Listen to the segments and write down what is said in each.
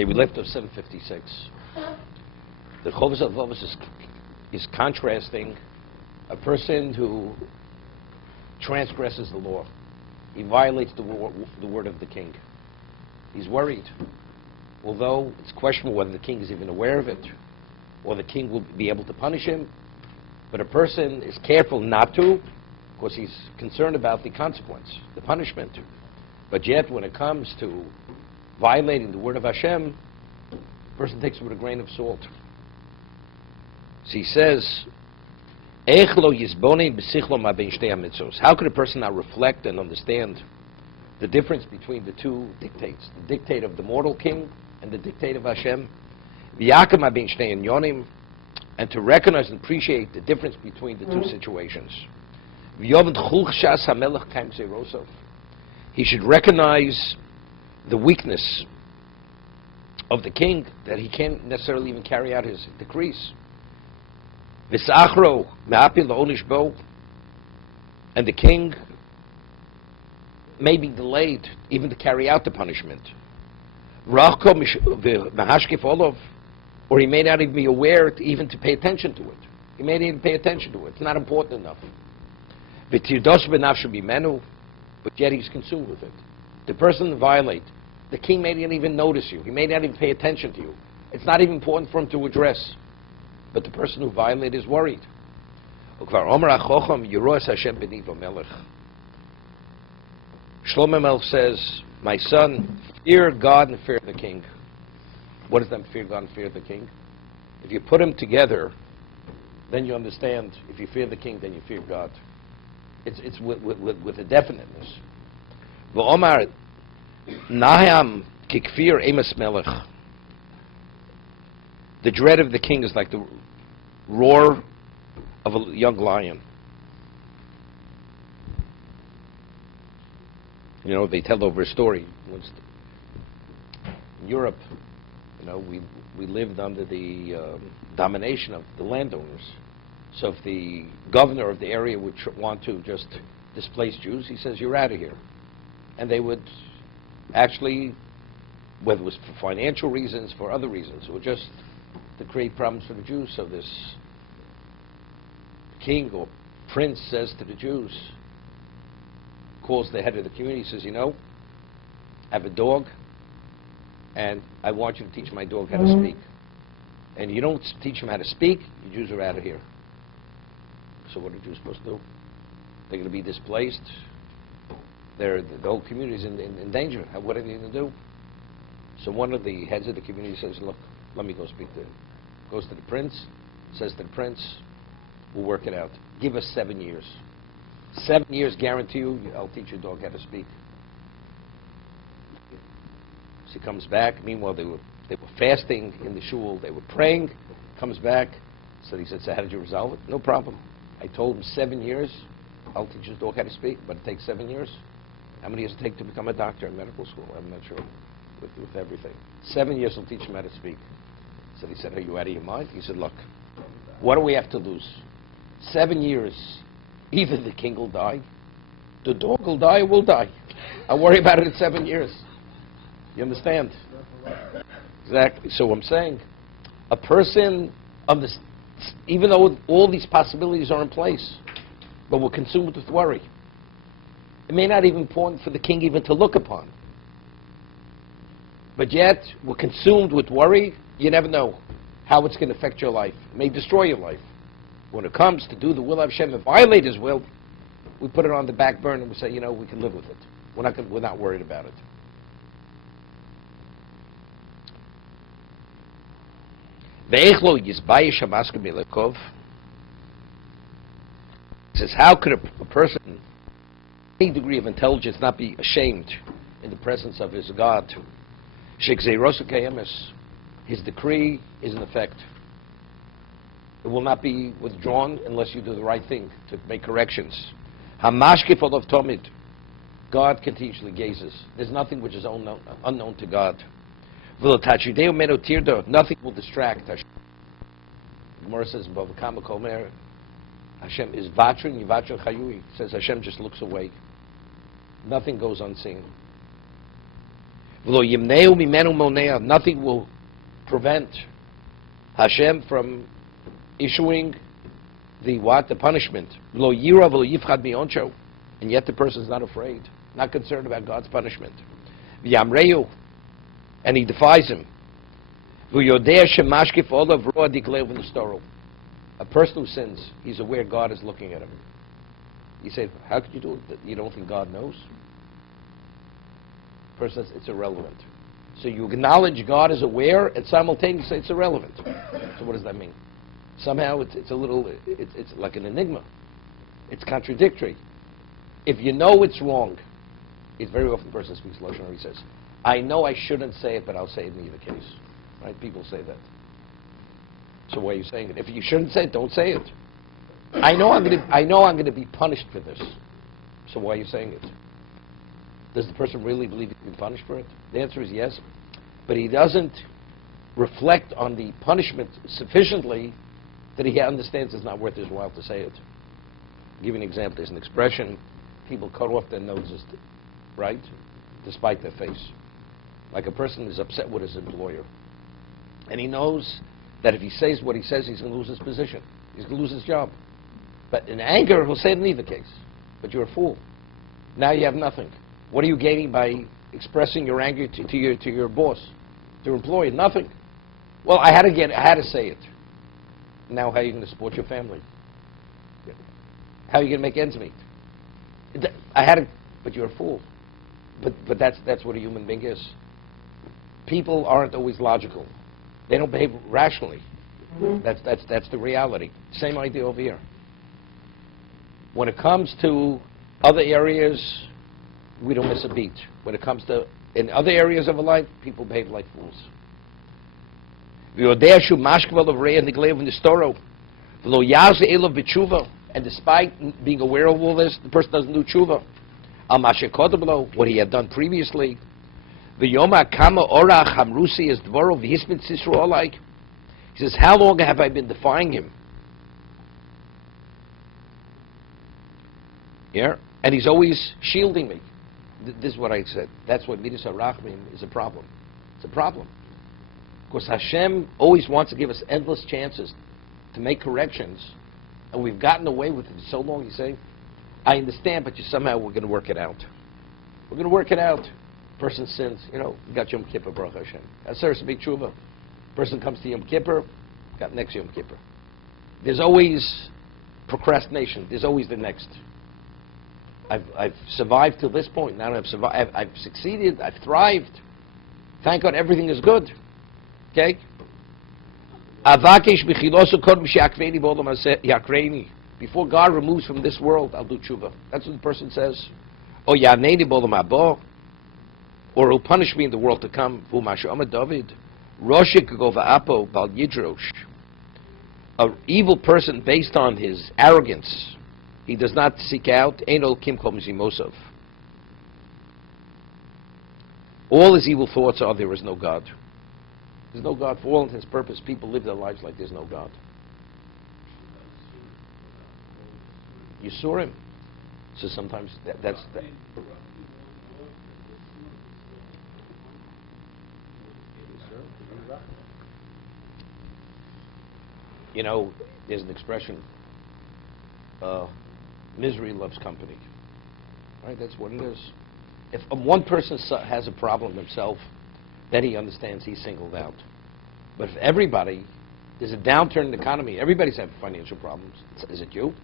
Okay, we left off 756. The Chovos HaLevavos is contrasting a person who transgresses the law. He violates the word of the king. He's worried. Although it's questionable whether the king is even aware of it, or the king will be able to punish him. But a person is careful not to, because he's concerned about the consequence, the punishment. But yet, when it comes to violating the word of Hashem, the person takes it with a grain of salt. So he says, how could a person not reflect and understand the difference between the two dictates, the dictate of the mortal king and the dictate of Hashem, and to recognize and appreciate the difference between the two situations? He should recognize the weakness of the king, that he can't necessarily even carry out his decrees. And the king may be delayed even to carry out the punishment. Or he may not even be aware even to pay attention to it. He may not even pay attention to it. It's not important enough. But yet he's consumed with it. The person violate, the king may not even notice you. He may not even pay attention to you. It's not even important for him to address. But the person who violated is worried. Shlomo Melech says, my son, fear God and fear the king. What does that fear God and fear the king? If you put them together, then you understand. If you fear the king, then you fear God. It's with a definiteness. V'omar naham kikfir emes melech. The dread of the king is like the roar of a young lion. You know, they tell over a story. In Europe, you know, we lived under the domination of the landowners. So if the governor of the area would want to just displace Jews, he says, you're out of here. And they would actually, whether it was for financial reasons, for other reasons, it would just to create problems for the Jews. So this king or prince says to the Jews, calls the head of the community, says, you know, I have a dog, and I want you to teach my dog how to speak. And you don't teach him how to speak, you Jews are out of here. So what are Jews supposed to do? They're going to be displaced. The whole community is in danger. What are they going to do? So one of the heads of the community says, look, let me go speak to him. Goes to the prince, says to the prince, we'll work it out. Give us 7 years. 7 years, guarantee you, I'll teach your dog how to speak. So he comes back. Meanwhile, they were fasting in the shul. They were praying. Comes back. So he said, so how did you resolve it? No problem. I told him 7 years, I'll teach his dog how to speak, but it takes 7 years. How many years does it take to become a doctor in medical school? I'm not sure with everything. 7 years will teach him how to speak. So he said, are you out of your mind? He said, look, what do we have to lose? 7 years, either the king will die, the dog will die, or we'll die. I'll worry about it in 7 years. You understand? Exactly. So I'm saying, a person, even though all these possibilities are in place, but we're consumed with worry. It may not even be important for the king even to look upon. But yet, we're consumed with worry. You never know how it's going to affect your life. It may destroy your life. When it comes to do the will of Hashem and violate His will, we put it on the back burner and we say, you know, we can live with it. We're not worried about it. He says, how could a person, any degree of intelligence, not be ashamed in the presence of his God? His decree is in effect. It will not be withdrawn unless you do the right thing to make corrections. God continuously gazes. There's nothing which is unknown to God. Nothing will distract Hashem. The Gemara says, Hashem is vatrin, yivatrin chayui. Says Hashem just looks away. Nothing goes unseen. Nothing will prevent Hashem from issuing the what? The punishment. And yet the person is not afraid, not concerned about God's punishment. And he defies him. A person who sins, he's aware God is looking at him. You say, how could you do it? You don't think God knows? Person says, it's irrelevant. So you acknowledge God is aware and simultaneously say it's irrelevant. So what does that mean? Somehow it's a little, it's like an enigma. It's contradictory. If you know it's wrong, it's very often the person speaks Lashon Hara, he says, I know I shouldn't say it, but I'll say it in either case. Right? People say that. So why are you saying it? If you shouldn't say it, don't say it. I know I'm going to be punished for this. So why are you saying it? Does the person really believe he's been punished for it? The answer is yes. But he doesn't reflect on the punishment sufficiently that he understands it's not worth his while to say it. I'll give you an example. There's an expression, people cut off their noses, right? Despite their face. Like a person is upset with his employer. And he knows that if he says what he says, he's going to lose his position. He's going to lose his job. But in anger, he'll say it in either case. But you're a fool. Now you have nothing. What are you gaining by expressing your anger to your boss, to your employee? Nothing. Well, I had to say it. Now, how are you going to support your family? How are you going to make ends meet? But you're a fool. But that's what a human being is. People aren't always logical. They don't behave rationally. That's the reality. Same idea over here. When it comes to other areas, we don't miss a beat. When it comes to in other areas of our life, people behave like fools. And despite being aware of all this, the person doesn't do tshuva. What he had done previously. He says, how long have I been defying him? Yeah? And he's always shielding me. This is what I said. That's what Midas HaRachmim is a problem. It's a problem. Because Hashem always wants to give us endless chances to make corrections, and we've gotten away with it for so long. He's saying, I understand, but somehow we're going to work it out. We're going to work it out. Person sins, you got Yom Kippur, Baruch Hashem. That's a big tshuva. Person comes to Yom Kippur, got next Yom Kippur. There's always procrastination. There's always the next. I've survived till this point. Now I've survived. I've succeeded. I've thrived. Thank God, everything is good. Okay. Before God removes from this world, I'll do tshuva. That's what the person says. Or he'll punish me in the world to come. An evil person, based on his arrogance, he does not seek out. All his evil thoughts are, there is no God. There's no God. For all intents and purposes, people live their lives like there's no God. You saw him. So sometimes that's... There's an expression, misery loves company. Right? That's what it is. If one person has a problem himself, then he understands he's singled out. But if everybody, there's a downturn in the economy, everybody's having financial problems. Is it you?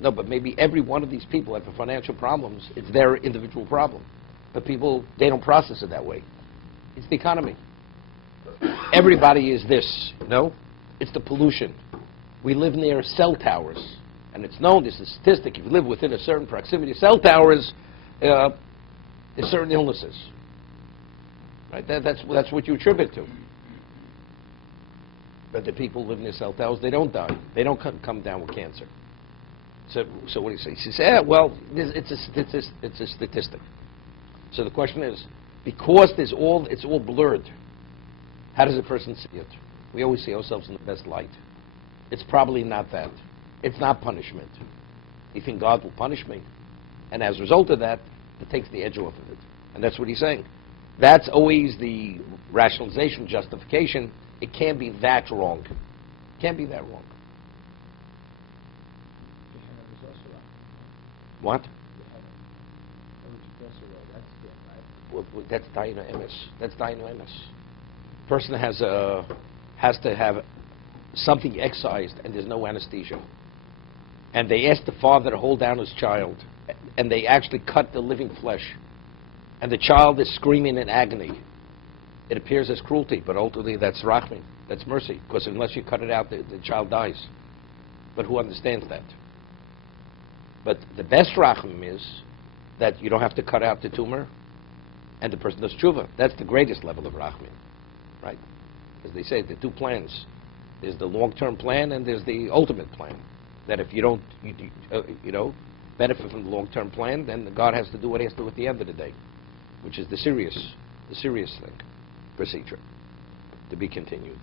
No, but maybe every one of these people have financial problems. It's their individual problem. But people, they don't process it that way. It's the economy. Everybody is this, It's the pollution. We live near cell towers, and it's known, this is a statistic, if you live within a certain proximity of cell towers, there's certain illnesses. Right? That's what you attribute to. But the people who live near cell towers, they don't die. They don't come down with cancer. So what do you say? He says, it's a statistic. So the question is, because it's all blurred, how does a person see it? We always see ourselves in the best light. It's probably not that. It's not punishment. You think God will punish me? And as a result of that, it takes the edge off of it. And that's what he's saying. That's always the rationalization, justification. It can't be that wrong. Can't be that wrong. What? Well, that's Dainu Emes. That's Dainu Emes. Person has to have something excised, and there's no anesthesia. And they ask the father to hold down his child, and they actually cut the living flesh, and the child is screaming in agony. It appears as cruelty, but ultimately that's rachmin, that's mercy, because unless you cut it out, the child dies. But who understands that? But the best rachim is that you don't have to cut out the tumor, and the person does tshuva. That's the greatest level of rachmin, right? As they say, the two plans. There's the long-term plan, and there's the ultimate plan. That if you don't, benefit from the long-term plan, then God has to do what he has to do at the end of the day, which is the serious thing, procedure, to be continued.